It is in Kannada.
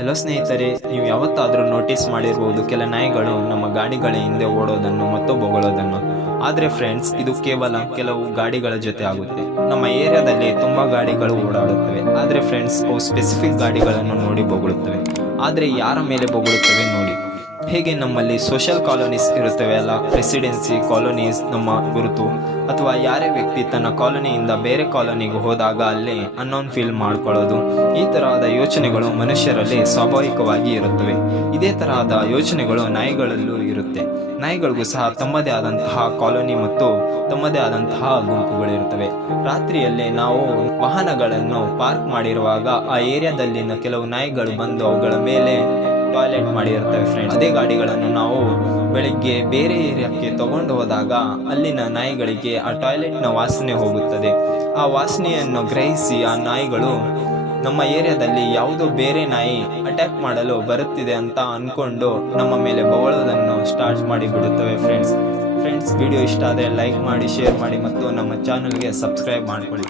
ಹಲೋ ಸ್ನೇಹಿತರೆ, ನೀವು ಯಾವತ್ತಾದರೂ ನೋಟಿಸ್ ಮಾಡಿರ್ಬೋದು ಕೆಲ ನಾಯಿಗಳು ನಮ್ಮ ಗಾಡಿಗಳ ಹಿಂದೆ ಓಡೋದನ್ನು ಮತ್ತು ಬೊಗಳೋದನ್ನು. ಆದರೆ ಫ್ರೆಂಡ್ಸ್, ಇದು ಕೇವಲ ಕೆಲವು ಗಾಡಿಗಳ ಜೊತೆ ಆಗುತ್ತೆ. ನಮ್ಮ ಏರಿಯಾದಲ್ಲಿ ತುಂಬ ಗಾಡಿಗಳು ಓಡಾಡುತ್ತವೆ, ಆದರೆ ಫ್ರೆಂಡ್ಸ್ ಅವು ಸ್ಪೆಸಿಫಿಕ್ ಗಾಡಿಗಳನ್ನು ನೋಡಿ ಬೊಗಳುತ್ತವೆ. ಆದರೆ ಯಾರ ಮೇಲೆ ಬೊಗಳುತ್ತವೆ ನೋಡಿ. ಹೇಗೆ ನಮ್ಮಲ್ಲಿ ಸೋಷಿಯಲ್ ಕಾಲೋನೀಸ್ ಇರುತ್ತವೆ ಅಲ್ಲ, ರೆಸಿಡೆನ್ಸಿ ಕಾಲೋನೀಸ್ ನಮ್ಮ ಗುರುತು, ಅಥವಾ ಯಾರೇ ವ್ಯಕ್ತಿ ತನ್ನ ಕಾಲೋನಿಯಿಂದ ಬೇರೆ ಕಾಲೋನಿಗೆ ಹೋದಾಗ ಅಲ್ಲೇ ಅನ್ನೋನ್ ಫೀಲ್ ಮಾಡ್ಕೊಳ್ಳೋದು, ಈ ತರಹದ ಯೋಚನೆಗಳು ಮನುಷ್ಯರಲ್ಲಿ ಸ್ವಾಭಾವಿಕವಾಗಿ ಇರುತ್ತವೆ. ಇದೇ ತರಹದ ಯೋಚನೆಗಳು ನಾಯಿಗಳಲ್ಲೂ ಇರುತ್ತೆ. ನಾಯಿಗಳಿಗೂ ಸಹ ತಮ್ಮದೇ ಆದಂತಹ ಕಾಲೋನಿ ಮತ್ತು ತಮ್ಮದೇ ಆದಂತಹ ಗುಂಪುಗಳಿರುತ್ತವೆ. ರಾತ್ರಿಯಲ್ಲಿ ನಾವು ವಾಹನಗಳನ್ನು ಪಾರ್ಕ್ ಮಾಡಿರುವಾಗ ಆ ಏರಿಯಾದಲ್ಲಿನ ಕೆಲವು ನಾಯಿಗಳು ಬಂದು ಅವುಗಳ ಮೇಲೆ ಟಾಯ್ಲೆಟ್ ಮಾಡಿರುತ್ತವೆ ಫ್ರೆಂಡ್ಸ್. ಅದೇ ಗಾಡಿಗಳನ್ನು ನಾವು ಬೆಳಿಗ್ಗೆ ಬೇರೆ ಏರಿಯಾಕ್ಕೆ ತಗೊಂಡು ಹೋದಾಗ ಅಲ್ಲಿನ ನಾಯಿಗಳಿಗೆ ಆ ಟಾಯ್ಲೆಟ್ನ ವಾಸನೆ ಹೋಗುತ್ತದೆ. ಆ ವಾಸನೆಯನ್ನು ಗ್ರಹಿಸಿ ಆ ನಾಯಿಗಳು ನಮ್ಮ ಏರಿಯಾದಲ್ಲಿ ಯಾವುದೋ ಬೇರೆ ನಾಯಿ ಅಟ್ಯಾಕ್ ಮಾಡಲು ಬರುತ್ತಿದೆ ಅಂತ ಅಂದ್ಕೊಂಡು ನಮ್ಮ ಮೇಲೆ ಬೊಗಳೋದನ್ನು ಸ್ಟಾರ್ಟ್ ಮಾಡಿ ಬಿಡುತ್ತವೆ ಫ್ರೆಂಡ್ಸ್. ವಿಡಿಯೋ ಇಷ್ಟ ಆದರೆ ಲೈಕ್ ಮಾಡಿ, ಶೇರ್ ಮಾಡಿ ಮತ್ತು ನಮ್ಮ ಚಾನಲ್ಗೆ ಸಬ್ಸ್ಕ್ರೈಬ್ ಮಾಡಿಕೊಳ್ಳಿ.